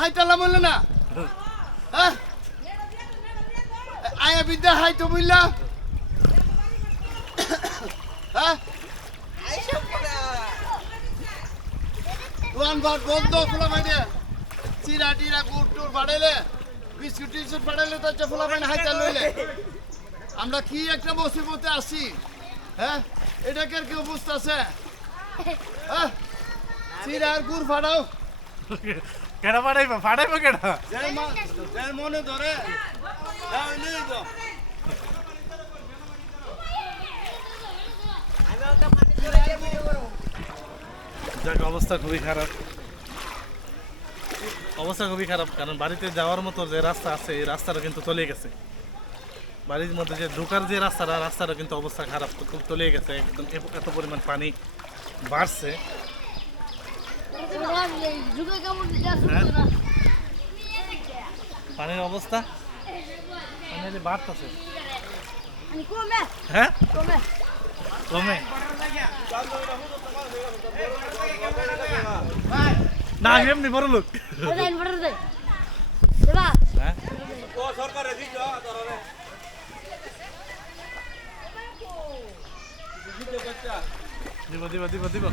হাইটালা বললে না হ্যাঁ আয়া বিদ্যা হাইতো বললা হ্যাঁ ওয়ান ভাট বন্ধ খোলা বাইরে চিরা টিরা গুড় টুর বাড়াইলে বিস্কুট টিস্কুট বাড়াইলে তো ফোলা বাইরে হাইটা লইলে আমরা কি একটা মুসিবতে আসি হ্যাঁ এটাকে আর কি অবস্থা আছে হ্যাঁ চিরা আর গুড় ফাড়াও কেডা ফাটাইবো ফাটাইবো কেডা যার মনে ধরে হ্যাঁ নিয়ে যাও যাক অবস্থা খুবই খারাপ কারণ বাড়িতে যাওয়ার মতো যে রাস্তা আছে এই রাস্তাটা কিন্তু চলে গেছে বাড়ির মধ্যে যে ঢোকার যে রাস্তাটা কিন্তু অবস্থা খারাপ তো খুব চলে গেছে একদম এত পরিমাণ পানি বাড়ছে পানির অবস্থা পানি বাড়তেছে হ্যাঁ কমে না এমনি বড় লোক হ্যাঁ দিব